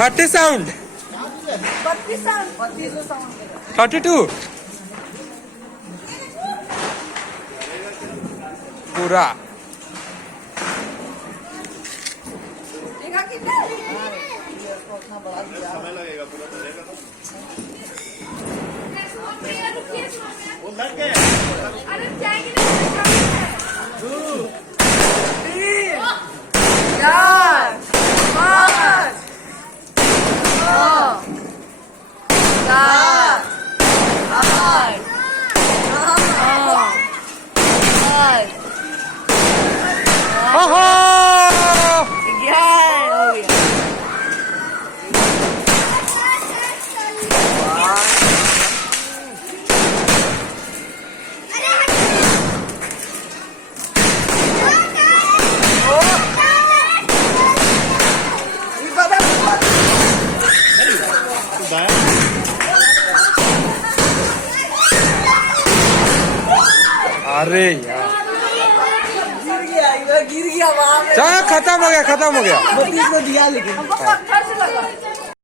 30 साउंड 32 पूरा समय लगेगा पूरा चलेगा तो वो लग गए अरे यार गिर गया वहां खत्म हो गया बत्तीस को दिया लेकिन